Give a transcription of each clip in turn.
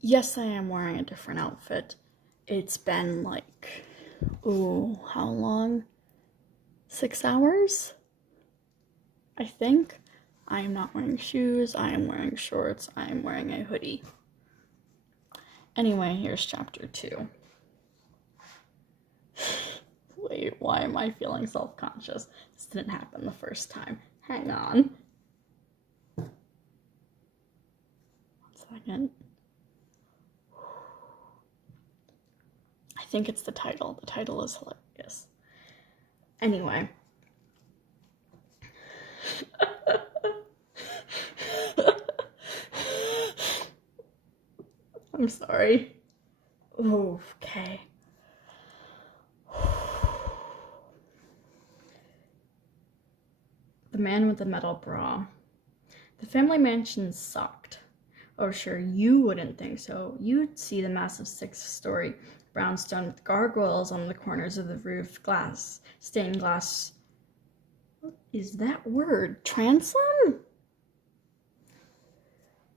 Yes, I am wearing a different outfit. It's been like, ooh, how long? 6 hours? I think. I am not wearing shoes, I am wearing shorts, I am wearing a hoodie. Anyway, here's chapter 2. Wait, why am I feeling self-conscious? This didn't happen the first time. Hang on. 1 second. I think it's the title. The title is hilarious. Anyway. I'm sorry. Okay. The man with the metal bra. The family mansion sucked. Oh, sure, you wouldn't think so. You'd see the massive 6-story brownstone with gargoyles on the corners of the roof, stained glass. What is that word? Transom?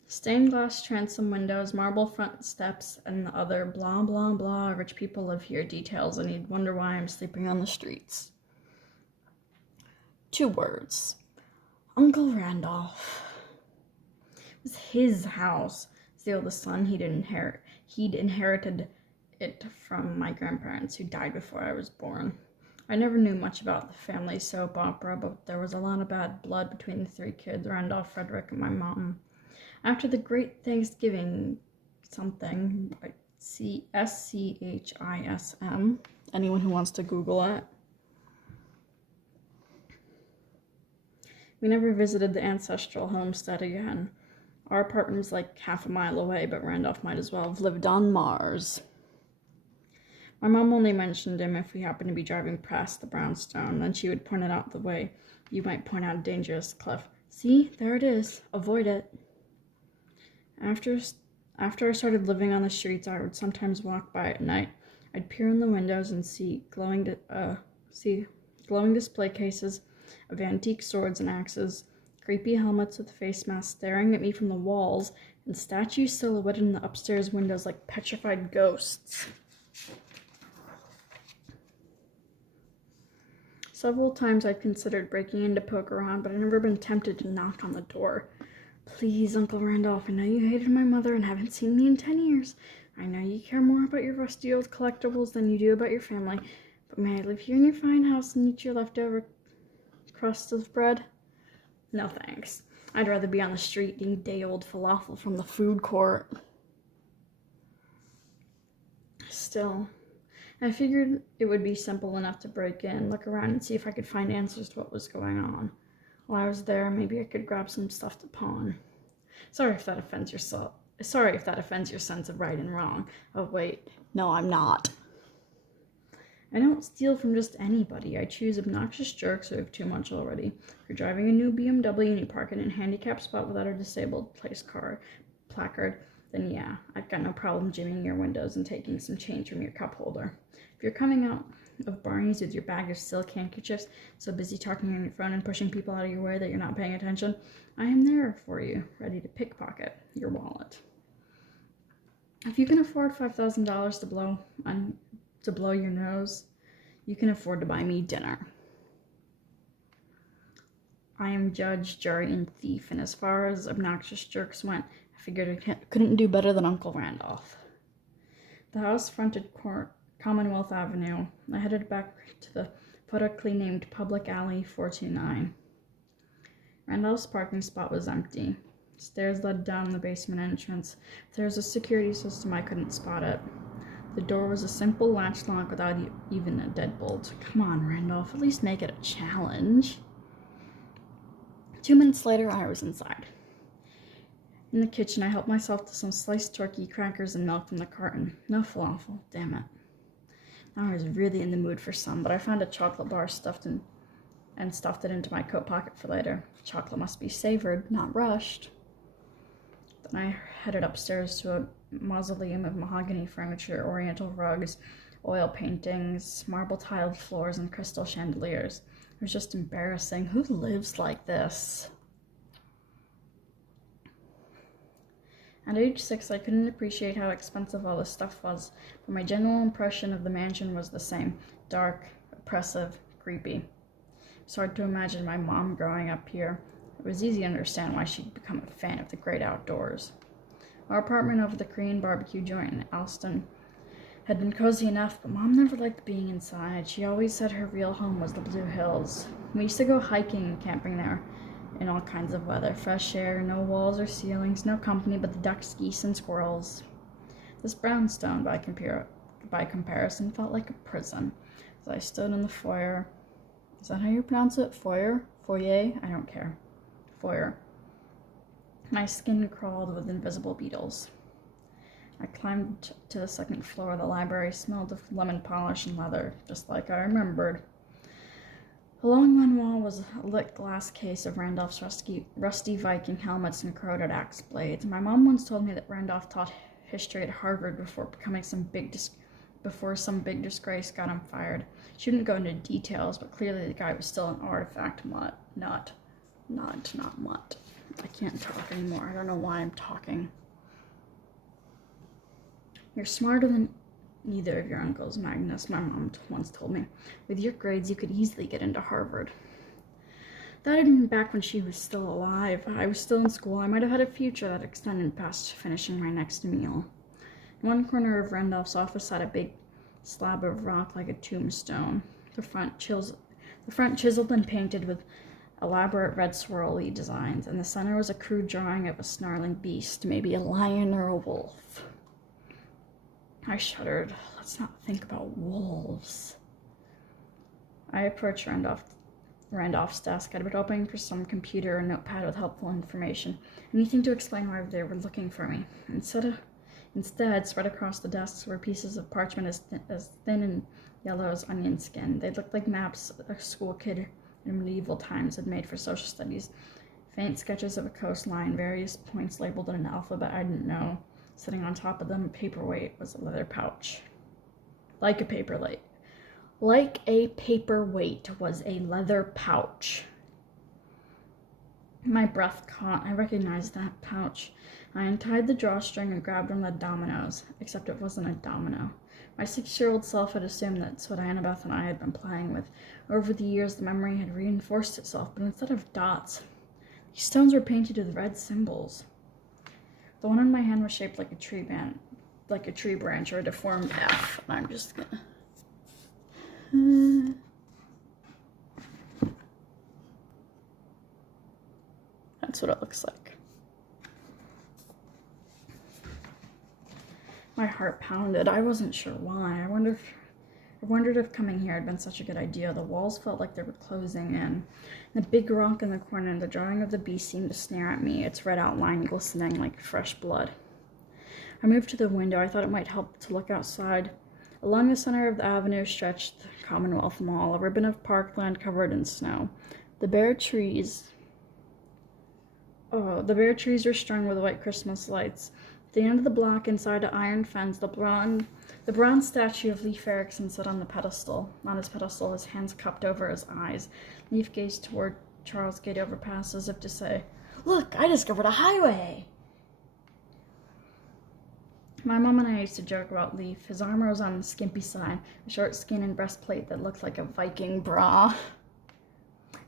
Stained glass transom windows, marble front steps, and the other blah blah blah. Rich people live here details, and you'd wonder why I'm sleeping on the streets. 2 words. Uncle Randolph. It was his house. As the oldest son, he'd inherited it from my grandparents, who died before I was born. I never knew much about the family soap opera, but there was a lot of bad blood between the 3 kids, Randolph, Frederick, and my mom. After the Great Thanksgiving something, SCHISM, anyone who wants to Google it. We never visited the ancestral homestead again. Our apartment was like half a mile away, but Randolph might as well have lived on Mars. My mom only mentioned him if we happened to be driving past the brownstone. Then she would point it out the way you might point out a dangerous cliff. See, there it is. Avoid it. After I started living on the streets, I would sometimes walk by at night. I'd peer in the windows and see glowing display cases of antique swords and axes, creepy helmets with face masks staring at me from the walls, and statues silhouetted in the upstairs windows like petrified ghosts. Several times I'd considered breaking in to poke around, but I'd never been tempted to knock on the door. Please, Uncle Randolph, I know you hated my mother and haven't seen me in 10 years. I know you care more about your rusty old collectibles than you do about your family, but may I live here in your fine house and eat your leftover crust of bread? No thanks. I'd rather be on the street eating day-old falafel from the food court. Still, I figured it would be simple enough to break in, look around, and see if I could find answers to what was going on. While I was there, maybe I could grab some stuff to pawn. Sorry if that offends your sense of right and wrong. Oh wait, no, I'm not. I don't steal from just anybody. I choose obnoxious jerks who have too much already. If you're driving a new BMW and you park it in a handicapped spot without a disabled placard, then yeah, I've got no problem jimmying your windows and taking some change from your cup holder. If you're coming out of Barney's with your bag of silk handkerchiefs, so busy talking on your phone and pushing people out of your way that you're not paying attention, I am there for you, ready to pickpocket your wallet. If you can afford $5,000 to blow your nose, you can afford to buy me dinner. I am judge, jury, and thief, and as far as obnoxious jerks went, I figured I couldn't do better than Uncle Randolph. The house fronted Commonwealth Avenue. I headed back to the photically named Public Alley 429. Randolph's parking spot was empty. Stairs led down the basement entrance. If there was a security system, I couldn't spot it. The door was a simple latch lock without even a deadbolt. Come on, Randolph, at least make it a challenge. 2 minutes later, I was inside. In the kitchen, I helped myself to some sliced turkey, crackers, and milk from the carton. No falafel, damn it. Now I was really in the mood for some, but I found a chocolate bar stuffed it into my coat pocket for later. Chocolate must be savored, not rushed. Then I headed upstairs to a mausoleum of mahogany furniture, oriental rugs, oil paintings, marble-tiled floors, and crystal chandeliers. It was just embarrassing. Who lives like this? At age 6, I couldn't appreciate how expensive all this stuff was, but my general impression of the mansion was the same: dark, oppressive, creepy. It's hard to imagine my mom growing up here. It was easy to understand why she'd become a fan of the great outdoors. Our apartment over the Korean barbecue joint in Alston had been cozy enough, but Mom never liked being inside. She always said her real home was the Blue Hills. We used to go hiking and camping there in all kinds of weather. Fresh air, no walls or ceilings, no company but the ducks, geese, and squirrels. This brownstone, by comparison, felt like a prison. As I stood in the foyer, is that how you pronounce it? Foyer? Foyer? I don't care. Foyer. My skin crawled with invisible beetles. I climbed to the second floor. The library smelled of lemon polish and leather, just like I remembered. Along one wall was a lit glass case of Randolph's rusty Viking helmets and corroded axe blades. My mom once told me that Randolph taught history at Harvard before some big disgrace got him fired. She didn't go into details, but clearly the guy was still an artifact mutt. Not mutt. I can't talk anymore. I don't know why I'm talking. You're smarter than either of your uncles, Magnus, my mom once told me. With your grades, you could easily get into Harvard. That had been back when she was still alive. I was still in school. I might have had a future that extended past finishing my next meal. In one corner of Randolph's office sat a big slab of rock like a tombstone. The front chiseled and painted with elaborate red swirly designs. In the center was a crude drawing of a snarling beast, maybe a lion or a wolf. I shuddered. Let's not think about wolves. I approached Randolph's desk. I'd been hoping for some computer or notepad with helpful information, anything to explain why they were looking for me. Instead, spread across the desks were pieces of parchment as thin and yellow as onion skin. They looked like maps a school kid in medieval times had made for social studies. Faint sketches of a coastline, various points labeled in an alphabet I didn't know. Sitting on top of them, a paperweight was a leather pouch. Like a paperweight was a leather pouch. My breath caught. I recognized that pouch. I untied the drawstring and grabbed one of the dominoes, except it wasn't a domino. My 6-year-old self had assumed that's what Annabeth and I had been playing with. Over the years, the memory had reinforced itself, but instead of dots, these stones were painted with red symbols. The one in my hand was shaped like a tree branch or a deformed F. And I'm just gonna... That's what it looks like. My heart pounded. I wasn't sure why. I wondered if coming here had been such a good idea. The walls felt like they were closing in. The big rock in the corner, the drawing of the beast seemed to snare at me, its red outline glistening like fresh blood. I moved to the window. I thought it might help to look outside. Along the center of the avenue stretched the Commonwealth Mall, a ribbon of parkland covered in snow. The bare trees were strung with white Christmas lights. At the end of the block, inside an iron fence, the bronze statue of Leif Erikson sat on the pedestal. On his pedestal, his hands cupped over his eyes. Leif gazed toward Charles Gate overpass as if to say, "Look, I discovered a highway!" My mom and I used to joke about Leif. His armor was on the skimpy side, a short skin and breastplate that looked like a Viking bra.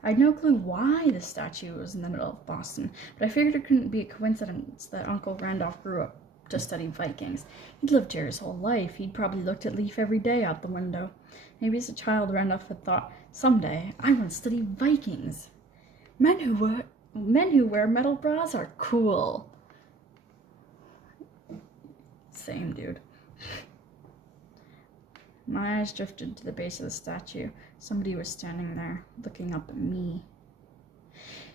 I had no clue why the statue was in the middle of Boston, but I figured it couldn't be a coincidence that Uncle Randolph grew up to study Vikings. He'd lived here his whole life. He'd probably looked at Leif every day out the window. Maybe as a child, Randolph had thought, someday I want to study Vikings. Men who wear metal bras are cool. Same, dude. My eyes drifted to the base of the statue. Somebody was standing there, looking up at me.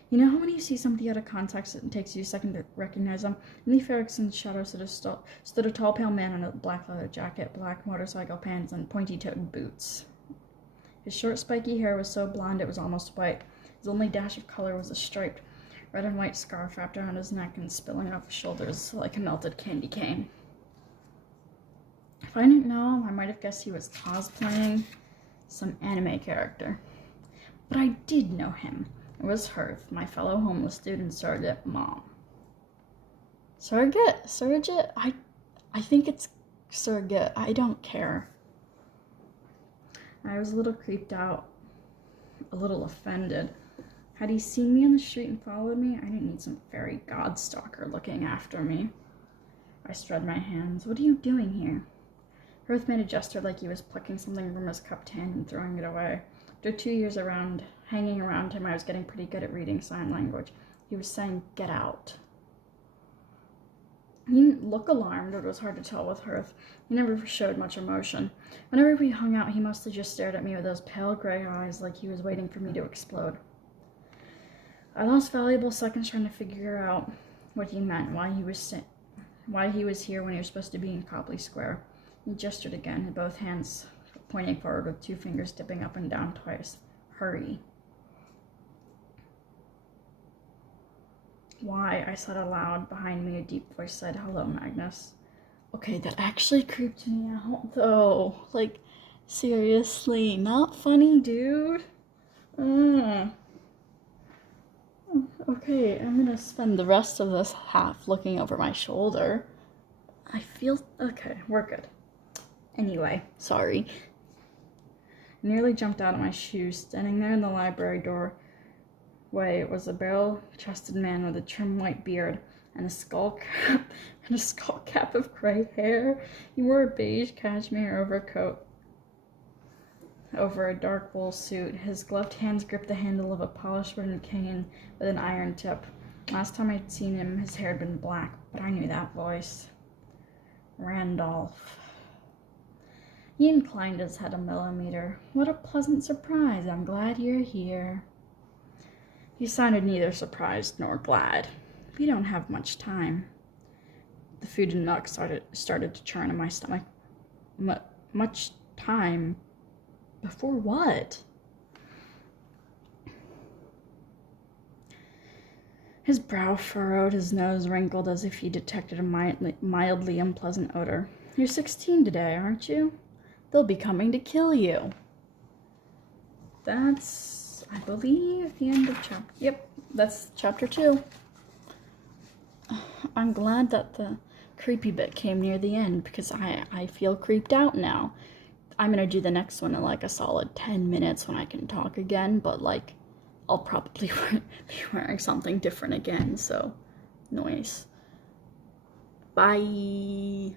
You know how when you see somebody out of context, it takes you a second to recognize them? In Leif Erikson's shadow stood a tall, pale man in a black leather jacket, black motorcycle pants, and pointy-toed boots. His short, spiky hair was so blonde it was almost white. His only dash of color was a striped red and white scarf wrapped around his neck and spilling off his shoulders like a melted candy cane. If I didn't know him, I might have guessed he was cosplaying some anime character. But I did know him. It was Hearth, my fellow homeless dude and surrogate mom. Surrogate? I think it's surrogate. I don't care. I was a little creeped out, a little offended. Had he seen me on the street and followed me? I didn't need some fairy godstalker looking after me. I spread my hands. What are you doing here? Ruth made a gesture like he was plucking something from his cupped hand and throwing it away. After 2 years hanging around him, I was getting pretty good at reading sign language. He was saying, "Get out." He didn't look alarmed, but it was hard to tell with Hearth. He never showed much emotion. Whenever we hung out, he mostly just stared at me with those pale gray eyes like he was waiting for me to explode. I lost valuable seconds trying to figure out what he meant, why he was here when he was supposed to be in Copley Square. He gestured again, both hands pointing forward with 2 fingers dipping up and down twice. Hurry. Why? I said aloud. Behind me, a deep voice said, "Hello, Magnus." Okay, that actually creeped me out, though. Like, seriously, not funny, dude. Okay, I'm gonna spend the rest of this half looking over my shoulder. Okay, we're good. Anyway, sorry. I nearly jumped out of my shoes. Standing there in the library doorway was a barrel-chested man with a trim white beard and a skull cap of gray hair. He wore a beige cashmere overcoat over a dark wool suit. His gloved hands gripped the handle of a polished wooden cane with an iron tip. Last time I'd seen him, his hair had been black, but I knew that voice. Randolph. He inclined his head a millimeter. What a pleasant surprise. I'm glad you're here. He sounded neither surprised nor glad. We don't have much time. The food and milk started to churn in my stomach. Much time? Before what? His brow furrowed, his nose wrinkled as if he detected a mildly unpleasant odor. You're 16 today, aren't you? They'll be coming to kill you. That's, I believe, the end of chapter. Yep, that's chapter 2. I'm glad that the creepy bit came near the end because I feel creeped out now. I'm gonna do the next one in like a solid 10 minutes when I can talk again, but like I'll probably be wearing something different again, so noise. Bye.